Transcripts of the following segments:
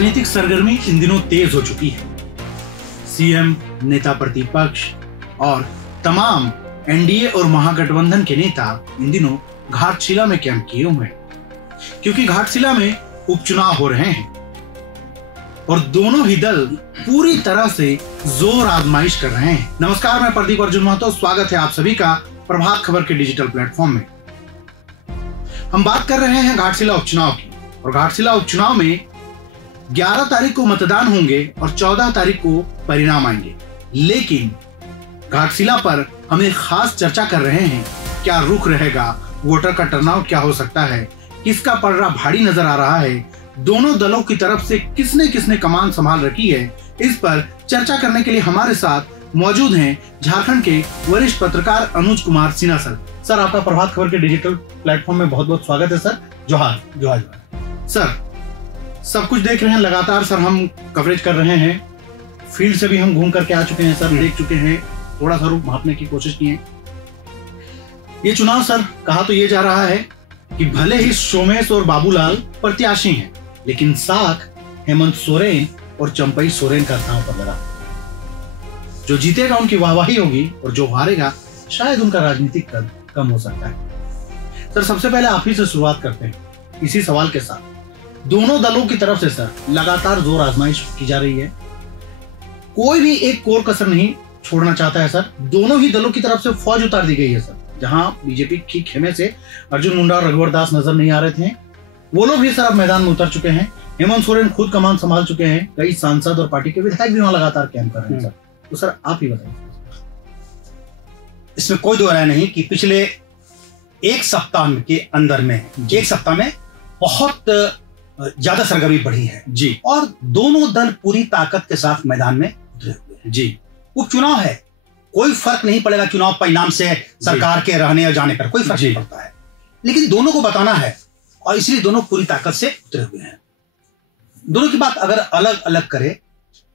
राजनीतिक सरगर्मी इन दिनों तेज हो चुकी है। सीएम, नेता प्रतिपक्ष और तमाम एनडीए और महागठबंधन के नेता इन दिनों घाटशिला में कैंप किए हुए हैं, क्योंकि घाटशिला में उपचुनाव हो रहे हैं और दोनों ही दल पूरी तरह से जोर आजमाइश कर रहे हैं। नमस्कार, मैं प्रदीप अर्जुन महतो, स्वागत है आप सभी का प्रभात खबर के डिजिटल प्लेटफॉर्म में। हम बात कर रहे हैं घाटशिला उपचुनाव की, और घाटशिला उपचुनाव में 11 तारीख को मतदान होंगे और 14 तारीख को परिणाम आएंगे। लेकिन घाटशिला पर हम एक खास चर्चा कर रहे हैं। क्या रुख रहेगा, वोटर का टर्नआउट क्या हो सकता है, किसका पलड़ा भारी नजर आ रहा है, दोनों दलों की तरफ से किसने किसने कमान संभाल रखी है, इस पर चर्चा करने के लिए हमारे साथ मौजूद हैं झारखंड के वरिष्ठ पत्रकार अनुज कुमार सिन्हा सर। सर, आपका प्रभात खबर के डिजिटल प्लेटफॉर्म में बहुत बहुत स्वागत है सर। जोहार। जोहार सर। सब कुछ देख रहे हैं लगातार सर, हम कवरेज कर रहे हैं, फील्ड से भी हम घूम करके आ चुके हैं सर, देख चुके हैं, थोड़ा सा रूप मापने की कोशिश की है। ये चुनाव सर, कहा तो ये जा रहा है कि भले ही सोमेश और बाबूलाल प्रत्याशी हैं, लेकिन साख हेमंत सोरेन और चंपई सोरेन का दांव पर लगा। जो जीतेगा उनकी वाहवाही होगी और जो हारेगा शायद उनका राजनीतिक कद कम हो सकता है। सर, सबसे पहले आप ही से शुरुआत करते हैं इसी सवाल के साथ। दोनों दलों की तरफ से सर लगातार जोर आजमाइश की जा रही है, कोई भी एक कोर कसर नहीं छोड़ना चाहता है सर। दोनों ही दलों की तरफ से फौज उतार दी गई है सर। जहां बीजेपी की खेमे से अर्जुन मुंडा और रघुवर दास नजर नहीं आ रहे थे, वो लोग भी सर अब मैदान में उतर चुके हैं। हेमंत सोरेन खुद कमान संभाल चुके हैं, कई सांसद और पार्टी के विधायक भी वहां लगातार कैंप कर रहे हैं सर। तो सर आप ही बताइए। इसमें कोई दो राय नहीं कि पिछले एक सप्ताह के अंदर में, एक सप्ताह में बहुत ज्यादा सरगर्मी बढ़ी है जी, और दोनों दल पूरी ताकत के साथ मैदान में उतरे हुए हैं जी। उपचुनाव है, कोई फर्क नहीं पड़ेगा चुनाव परिणाम से, सरकार के रहने या जाने पर कोई फर्क नहीं पड़ता है, लेकिन दोनों को बताना है और इसलिए दोनों पूरी ताकत से उतरे हुए हैं। दोनों की बात अगर अलग अलग करे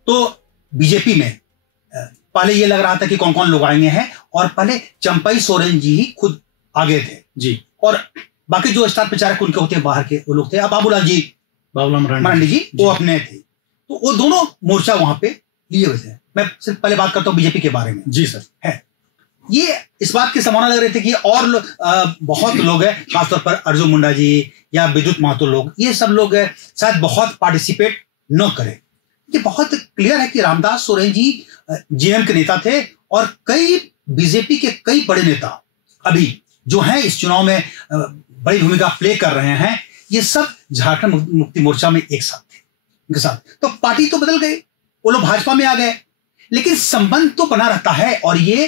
तो बीजेपी में पहले ये लग रहा था कि कौन कौन लोग आएंगे हैं, और पहले चंपई सोरेन जी ही खुद आगे थे जी, और बाकी जो स्टार प्रचारक उनके होते हैं बाहर के वो लोग थे। अब बाबूलाल मरांडी जी वो अपने थे, तो वो दोनों मोर्चा वहां पे लिए हुए थे। मैं सिर्फ पहले बात करता हूँ बीजेपी के बारे में। जी सर। है ये इस बात की संभावना लग रही थी कि और बहुत लोग हैं, खासतौर पर अर्जुन मुंडा जी या विद्युत महतो लोग, ये सब लोग शायद बहुत पार्टिसिपेट न करें। ये बहुत क्लियर है कि रामदास सोरेन जी जेएम के नेता थे और कई बीजेपी के कई बड़े नेता अभी जो हैं इस चुनाव में बड़ी भूमिका प्ले कर रहे हैं, ये सब झारखंड मुक्ति मोर्चा में एक साथ थे, उनके साथ। तो पार्टी तो बदल गई, वो लोग भाजपा में आ गए, लेकिन संबंध तो बना रहता है। और ये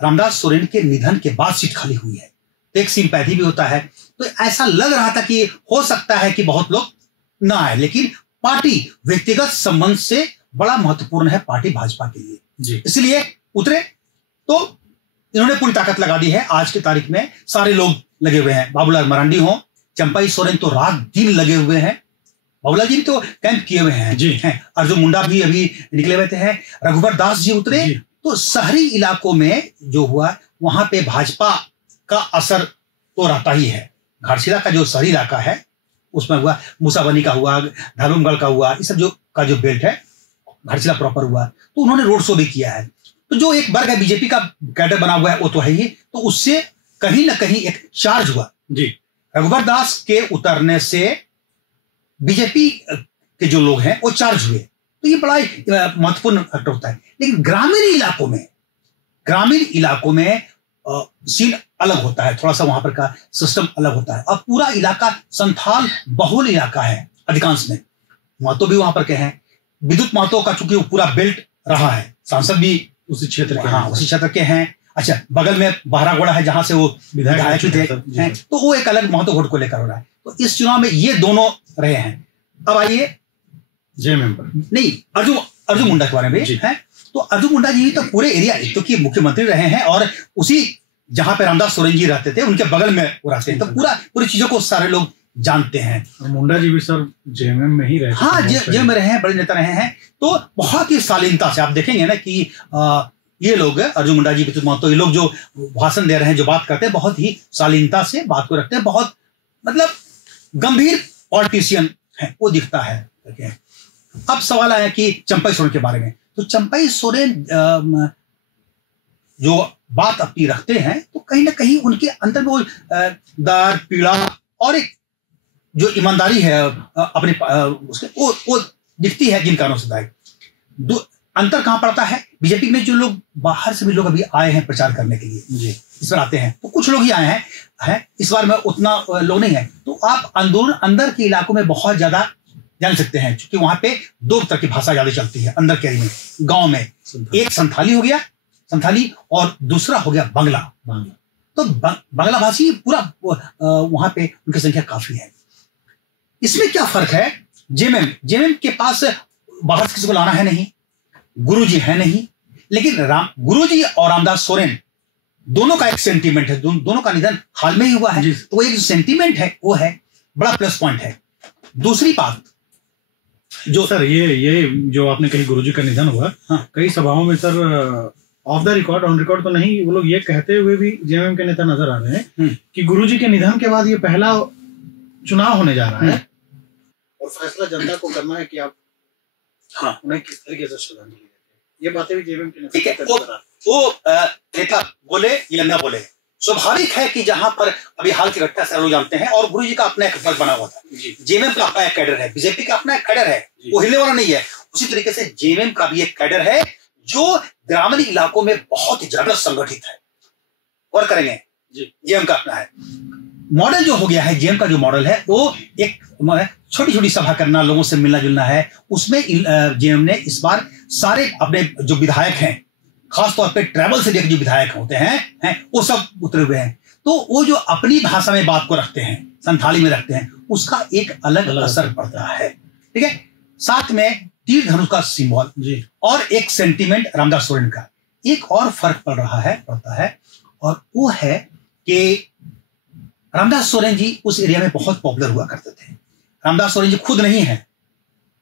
रामदास सोरेन के निधन के बाद सीट खाली हुई है, तो एक सिंपैथी भी होता है। तो ऐसा लग रहा था कि हो सकता है कि बहुत लोग ना आए, लेकिन पार्टी व्यक्तिगत संबंध से बड़ा महत्वपूर्ण है पार्टी भाजपा के लिए जी, इसलिए उतरे। तो इन्होंने पूरी ताकत लगा दी है। आज की तारीख में सारे लोग लगे हुए हैं, बाबूलाल मरांडी हो, चंपई सोरेन तो रात दिन लगे हुए हैं, बाबूलाल जी भी तो कैंप किए हुए हैं जी, हैं। अर्जुन मुंडा भी अभी निकले हुए थे, रघुवर दास जी उतरे। तो शहरी इलाकों में जो हुआ वहां पे भाजपा का असर तो रहता ही है। घाटशिला का जो शहरी इलाका है उसमें हुआ, मूसाबनी का हुआ, धर्मगढ़ का हुआ, इस सब जो का जो बेल्ट है घाटशिला प्रॉपर हुआ, तो उन्होंने रोड शो भी किया है। तो जो एक वर्ग है बीजेपी का कैडर बना हुआ है वो तो है ही, तो उससे कहीं ना कहीं एक चार्ज हुआ जी। रघुवर दास के उतरने से बीजेपी के जो लोग हैं वो चार्ज हुए, तो ये बड़ा महत्वपूर्ण फैक्टर होता है। लेकिन ग्रामीण इलाकों में सीन अलग होता है, थोड़ा सा वहां पर का सिस्टम अलग होता है। अब पूरा इलाका संथाल बहुल इलाका है, अधिकांश में महतो भी वहां पर के हैं। विद्युत महतो का चूंकि वो पूरा बेल्ट रहा है, सांसद भी उसी क्षेत्र के, हाँ उसी क्षेत्र के हैं। अच्छा, बगल में बहरागोड़ा है जहां से वो विधायक थे, तो वो एक अलग महतो वोट को लेकर हो रहा है। तो इस चुनाव में ये दोनों रहे हैं। अब आइए जेएमएम पर, नहीं अर्जुन मुंडा के बारे में है। तो अर्जुन मुंडा जी तो पूरे एरिया, तो कि मुख्यमंत्री रहे हैं और उसी जहां पे रामदास सोरेन जी रहते थे उनके बगल में वो रहते हैं, तो पूरी चीजों को सारे लोग जानते हैं। और मुंडा जी भी सर जेएमएम में ही रहे, हाँ जेएम में रहे हैं, बड़े नेता रहे हैं। तो बहुत ही शालीनता से आप देखेंगे ना कि ये लोग अर्जुन मुंडा जी, विद्युत महतो, ये लोग जो भाषण दे रहे हैं, जो बात करते हैं, बहुत ही शालीनता से बात को रखते हैं, बहुत मतलब गंभीर पॉलिटिशियन है वो दिखता है। अब सवाल आया कि चंपई सोरेन के बारे में। तो चंपई सोरेन जो बात अपनी रखते हैं तो कहीं ना कहीं उनके अंदर वो दर्द, पीड़ा और एक जो ईमानदारी है अपने उसके वो दिखती है जिन कारणों से। अंतर कहां पड़ता है? बीजेपी में जो लोग बाहर से भी लोग अभी आए हैं प्रचार करने के लिए जी इस बार आते हैं, तो कुछ लोग ही आए हैं इस बार में उतना लोग नहीं है। तो आप अंदर के इलाकों में बहुत ज्यादा जान सकते हैं, क्योंकि वहां पे दो तरह की भाषा ज्यादा चलती है अंदर के एरिया में, गांव में। एक संथाली हो गया, संथाली, और दूसरा हो गया बांग्ला। तो बांग्ला भाषी पूरा वहां पे उनकी संख्या काफी है। इसमें क्या फर्क है? जेएमएम के पास बाहर से किसी को लाना है नहीं, गुरुजी है नहीं, लेकिन गुरुजी और रामदास सोरेन दोनों का एक सेंटीमेंट है, दोनों का निधन हाल में ही हुआ है, तो एक सेंटीमेंट है वो है बड़ा प्लस पॉइंट है। दूसरी बात जो सर ये जो आपने कही गुरुजी का निधन हुआ, हाँ, कई सभाओं में sir of the record, on record तो नहीं, वो लोग ये कहते हुए भी जेएमएम के नेता नजर आ रहे हैं कि गुरुजी के निधन के बाद ये पहला चुनाव होने जा रहा है और फैसला जनता को करना है कि आप हाँ उन्हें किस तरीके से श्रद्धांजलि देते हैं। ये बातें भी जेएमएम के नेता वो नेता बोले या न बोले, स्वाभाविक है कि जहां पर अभी हाल की घटना से लोग जानते हैं, और गुरुजी का अपना एक वर्ग बना हुआ था, जेएमएम का अपना एक कैडर है, बीजेपी का अपना एक कैडर है, वो हिलने वाला नहीं है। उसी तरीके से जेएमएम का भी एक कैडर है जो ग्रामीण इलाकों में बहुत ज्यादा संगठित है और करेंगे। जेएमएम का अपना है मॉडल जो हो गया है, जेएमएम का जो मॉडल है वो एक छोटी छोटी सभा करना, लोगों से मिलना जुलना है। उसमें जेएमएम ने इस बार सारे अपने जो विधायक हैं, खासतौर पे ट्रैवल से लेकर जो विधायक होते हैं वो सब उतरे हुए हैं। तो वो जो अपनी भाषा में बात को रखते हैं, संथाली में रखते हैं, उसका एक अलग असर पड़ता है। ठीक है, साथ में तीर धनुष का सिंबल जी और एक सेंटीमेंट रामदास सोरेन का। एक और फर्क पड़ता है और वो है कि रामदास सोरेन जी उस एरिया में बहुत पॉपुलर हुआ करते थे। रामदास सोरेन जी खुद नहीं है,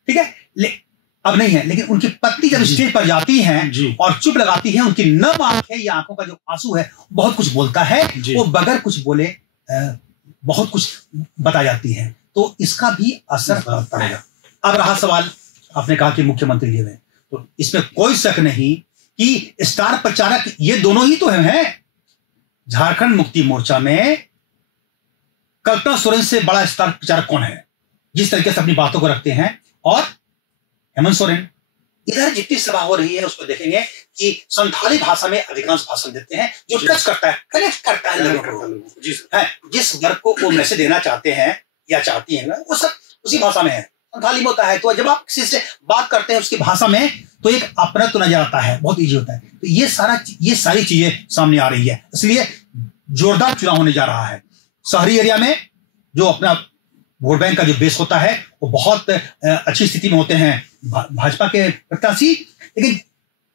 ठीक है, अब नहीं है, लेकिन उनकी पत्नी जब स्टेज पर जाती हैं और चुप लगाती हैं, उनकी नम आंखें या आंखों का जो आंसू है बहुत कुछ बोलता है, वो बगैर कुछ बोले बहुत कुछ बता जाती है। तो इसका भी असर पड़ेगा। अब रहा सवाल, आपने कहा कि मुख्यमंत्री लिए हुए, तो इसमें कोई शक नहीं कि स्टार प्रचारक ये दोनों ही तो हैं। झारखंड मुक्ति मोर्चा में कल्पना सोरेन से बड़ा स्टार प्रचारक कौन है, जिस तरीके से अपनी बातों को रखते हैं। और हेमंत सोरेन, इधर जितनी सभा हो रही है उसको देखेंगे कि संथाली भाषा में अधिकांश भाषण देते हैं, जो टच करता है, कनेक्ट करता है लोगों को। जिस वर्ग को वो मैसेज देना चाहते हैं या चाहती हैं, वो सब उसी भाषा में है, संथाली में होता है। तो जब आप किसी से बात करते हैं उसकी भाषा में, तो एक अपनत्व नजर आता है, बहुत ईजी होता है। तो ये सारी चीजें सामने आ रही है, इसलिए जोरदार चुनाव होने जा रहा है। शहरी एरिया में जो अपना वोट बैंक का जो बेस होता है वो बहुत अच्छी स्थिति में होते हैं भाजपा के प्रत्याशी, लेकिन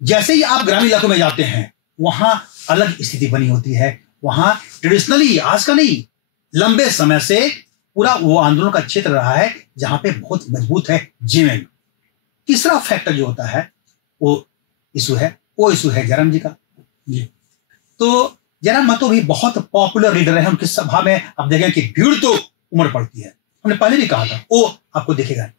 जैसे ही आप ग्रामीण इलाकों में जाते हैं वहां अलग स्थिति बनी होती है। वहां ट्रेडिशनली, आज का नहीं, लंबे समय से पूरा वो आंदोलन का क्षेत्र रहा है जहां पे बहुत मजबूत है जेएमएम। तीसरा फैक्टर जो होता है वो इशू है जयराम जी का। तो जयराम महतो भी बहुत पॉपुलर लीडर है, उनकी सभा में आप देखें कि भीड़ तो उमड़ पड़ती है। हमने पहले भी कहा था, वो आपको दिखेगा।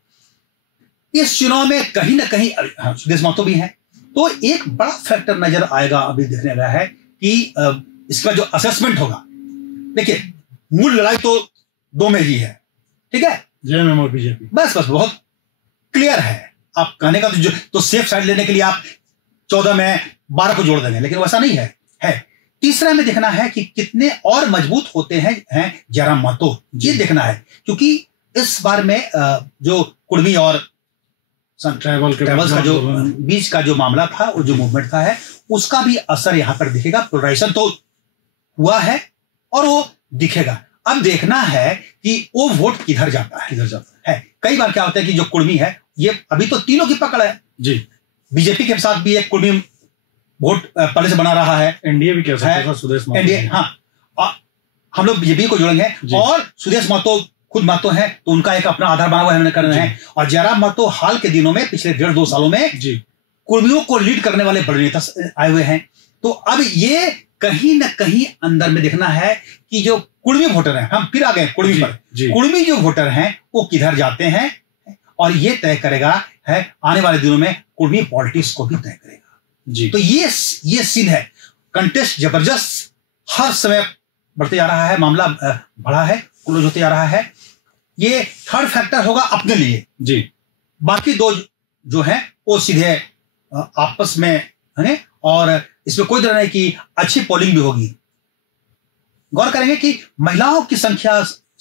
इस चुनाव में कहीं ना कहीं सुदेश महतो भी है, तो एक बड़ा फैक्टर नजर आएगा, अभी देखने गया है कि इसका जो असेसमेंट होगा। देखिए, मूल लड़ाई तो दो में ही है, ठीक है, जेएमएम और बीजेपी, बस बहुत क्लियर है। आप कहने का तो सेफ साइड लेने के लिए आप 14 में 12 को जोड़ देंगे, लेकिन वैसा नहीं है। तीसरा में देखना है कि कितने और मजबूत होते हैं जयराम महतो, ये देखना है, क्योंकि इस बार में जो कुर्मी और ट्राइबल्स का जो बीच का जो मामला था, वो जो मूवमेंट था उसका भी असर यहाँ पर दिखेगा। पोलराइजेशन तो हुआ है और वो दिखेगा। अब देखना है कि वो वोट किधर जाता है। कई बार क्या होता है कि जो कुर्मी है, ये अभी तो तीनों की पकड़ है जी, बीजेपी के साथ भी एक कुर्मी वोट पहले से बना रहा है, एनडीए भी कह सकते हैं, सुदेश महतो, एनडीए, हाँ, हम लोग बीजेपी को जोड़ेंगे। और सुदेश महतो खुद महतो है, तो उनका एक अपना आधार बना हुआ है, कर रहे हैं। और जयराम महतो हाल के दिनों में, पिछले 1.5-2 सालों में कुर्मियों को लीड करने वाले बड़े नेता आए हुए हैं। तो अब ये कहीं ना कहीं अंदर में देखना है कि जो कुर्मी वोटर हैं, हम फिर आ गए कुर्मी पर, कुर्मी जो वोटर हैं वो किधर जाते हैं, और ये तय करेगा है आने वाले दिनों में कुर्मी पॉलिटिक्स को भी तय करेगा जी। तो ये सीन है। कंटेस्ट जबरदस्त हर समय बढ़ते जा रहा है, मामला बढ़ा है, क्लोज होते जा रहा है। ये थर्ड फैक्टर होगा अपने लिए जी। बाकी दो जो है वो सीधे आपस में है और इसमें कोई तरह नहीं कि अच्छी पोलिंग भी होगी। गौर करेंगे कि महिलाओं की संख्या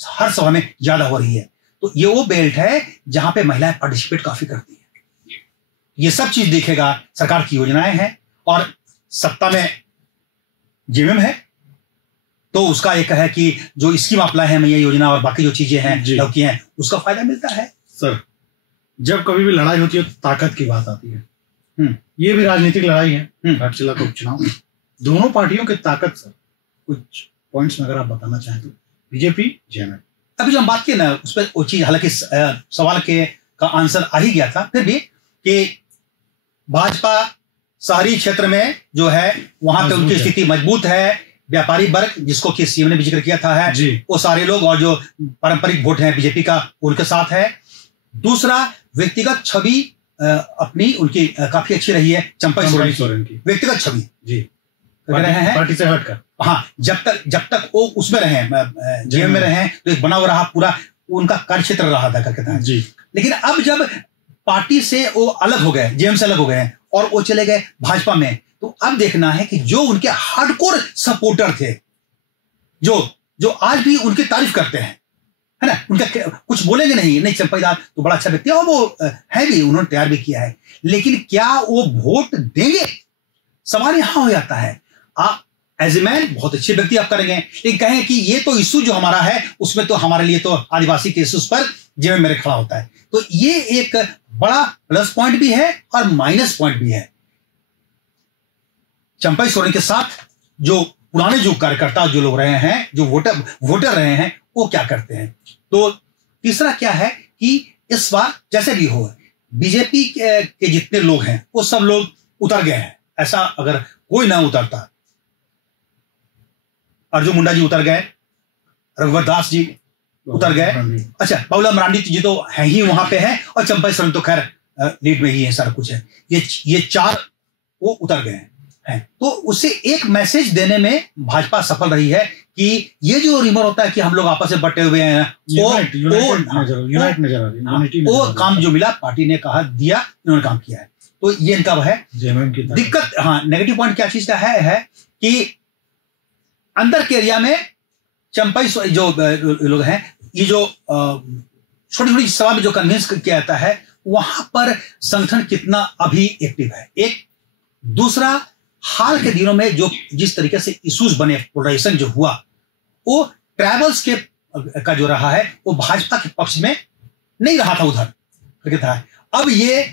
हर सभा में ज्यादा हो रही है, तो ये वो बेल्ट है जहां पे महिलाएं पार्टिसिपेट काफी करती हैं। ये सब चीज देखेगा, सरकार की योजनाएं हैं और सत्ता में जेएमएम है तो उसका एक है कि जो स्कीम अप्लाई है मैया योजना और बाकी जो चीजें हैं लौकी हैं उसका फायदा मिलता है। सर जब कभी भी लड़ाई होती है तो ताकत की बात आती है। ये भी राजनीतिक लड़ाई है घाटशिला का उपचुनाव। दोनों पार्टियों की ताकत सर कुछ पॉइंट्स में अगर आप बताना चाहें तो बीजेपी जेएमएम। अभी जो हम बात की ना उस पर वो चीज हालांकि सवाल का आंसर आ ही गया था, फिर भी कि भाजपा शहरी क्षेत्र में जो है वहां पे उनकी स्थिति मजबूत है। व्यापारी वर्ग जिसको कि सीएम ने भी जिक्र किया था है वो सारे लोग और जो पारंपरिक वोट है बीजेपी का उनके साथ है। दूसरा व्यक्तिगत छवि अपनी उनकी काफी अच्छी रही है चंपई सोरेन की व्यक्तिगत छवि जी रहे हैं पार्टी से हटकर। हाँ जब तक वो उसमें रहे जेएम में रहे तो एक बना हुआ रहा पूरा उनका कार्य क्षेत्र रहा था करके था जी। लेकिन अब जब पार्टी से वो अलग हो गए जेएम से अलग हो गए और वो चले गए भाजपा में तो अब देखना है कि जो उनके हार्डकोर सपोर्टर थे जो आज भी उनकी तारीफ करते हैं है ना, उनका कुछ बोलेंगे नहीं चंपाईदार तो बड़ा अच्छा व्यक्ति है और वो है भी उन्होंने तैयार भी किया है, लेकिन क्या वो वोट देंगे? सवाल यहां हो जाता है। आप एज ए मैन बहुत अच्छे व्यक्ति आप करेंगे लेकिन कहें कि ये तो इशू जो हमारा है उसमें तो हमारे लिए तो आदिवासी के इशूज पर जेएमएम मेरे खड़ा होता है, तो ये एक बड़ा प्लस पॉइंट भी है और माइनस पॉइंट भी है। चंपई सोरेन के साथ जो पुराने जो कार्यकर्ता जो लोग रहे हैं जो वोटर रहे हैं वो क्या करते हैं। तो तीसरा क्या है कि इस बार जैसे भी हो बीजेपी के जितने लोग हैं वो सब लोग उतर गए हैं। ऐसा अगर कोई ना उतरता, अर्जुन मुंडा जी उतर गए, रघुवर दास जी उतर गए, अच्छा बाबूलाल मरांडी जी तो है ही वहां पे है और चंपई सोरेन तो खैर लीड में ही है, सारा कुछ है। ये चार वो उतर गए हैं। तो उसे एक मैसेज देने में भाजपा सफल रही है कि ये जो रिमर होता है कि हम लोग आपस में बटे हुए हैं वो काम जो मिला पार्टी ने कहा दिया, इन्होंने काम किया है, तो ये इनका है दिक्कत। हाँ नेगेटिव पॉइंट क्या चीज का है कि अंदर के एरिया में चंपई जो लोग हैं ये जो छोटी छोटी सभा में जो कन्विंस किया जाता है वहां पर संगठन कितना अभी एक्टिव है। एक दूसरा हाल के दिनों में जो जिस तरीके से इश्यूज बने पोलराइजेशन जो हुआ वो ट्राइबल्स के का जो रहा है वो भाजपा के पक्ष में नहीं रहा था उधर था। अब ये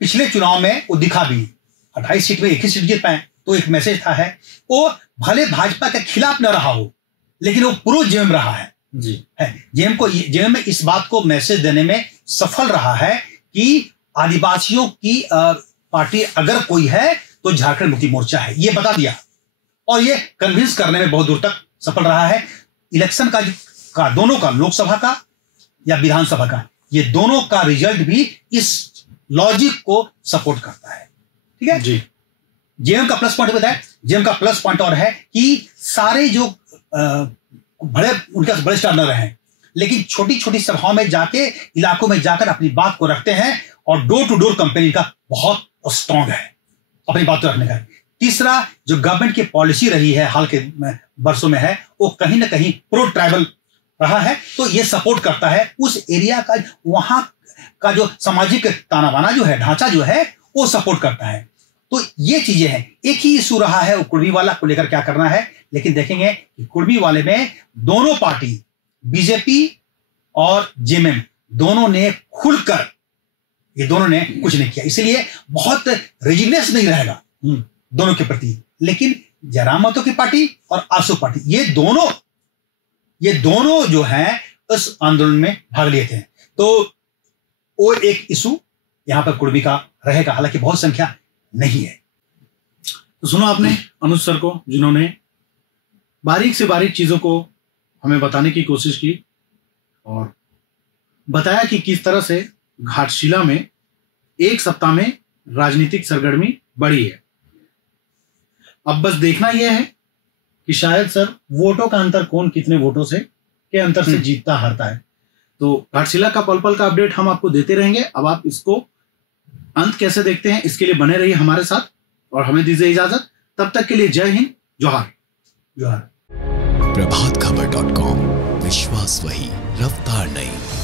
पिछले चुनाव में वो दिखा भी 28 सीट में 1 ही सीट जीत पाए, तो एक मैसेज था है वो भले भाजपा के खिलाफ न रहा हो लेकिन वो प्रो जेएम रहा है जी है। जेएम में इस बात को मैसेज देने में सफल रहा है कि आदिवासियों की पार्टी अगर कोई है तो झारखंड मुक्ति मोर्चा है, ये बता दिया और ये कन्विंस करने में बहुत दूर तक सफल रहा है। इलेक्शन का दोनों का लोकसभा का या विधानसभा का ये दोनों का रिजल्ट भी इस लॉजिक को सपोर्ट करता है। ठीक है जी। जेएम का प्लस पॉइंट बताया, जेएम का प्लस पॉइंट और है कि सारे जो उनके बड़े स्टार न रहे लेकिन छोटी छोटी सभाओं में जाके इलाकों में जाकर अपनी बात को रखते हैं और डोर टू डोर कंपेनिंग का बहुत स्ट्रॉन्ग है अपनी बात रखने का। तीसरा जो गवर्नमेंट की पॉलिसी रही है हाल के वर्षों में है वो कहीं ना कहीं प्रो ट्राइबल रहा है, तो ये सपोर्ट करता है उस एरिया का, वहां का जो सामाजिक ताना बाना जो है ढांचा जो है वो सपोर्ट करता है। तो ये चीजें हैं। एक ही इशू रहा है वो कुर्मी वाला को लेकर क्या करना है, लेकिन देखेंगे कि कुर्मी वाले में दोनों पार्टी बीजेपी और जेएमएम दोनों ने खुलकर ये दोनों ने कुछ नहीं किया, इसलिए बहुत रेजिग्नेस नहीं रहेगा दोनों के प्रति। लेकिन जयराम महतो की पार्टी और आसू पार्टी ये दोनों जो हैं उस आंदोलन में भाग लिए थे, तो वो एक इशू यहां पर कुर्मी का रहेगा, हालांकि बहुत संख्या नहीं है। तो सुनो आपने अनुज सर को जिन्होंने बारीक से बारीक चीजों को हमें बताने की कोशिश की और बताया कि किस तरह से घाटशिला में एक सप्ताह में राजनीतिक सरगर्मी बढ़ी है। अब बस देखना यह है कि शायद सर वोटों का अंतर, कौन कितने वोटों से के अंतर से जीतता हारता है। तो घाटशिला का पल पल का अपडेट हम आपको देते रहेंगे। अब आप इसको अंत कैसे देखते हैं, इसके लिए बने रहिए हमारे साथ और हमें दीजिए इजाजत। तब तक के लिए जय हिंद, जोहार। प्रभातखबर.com, विश्वास वही, रफ्तार नहीं।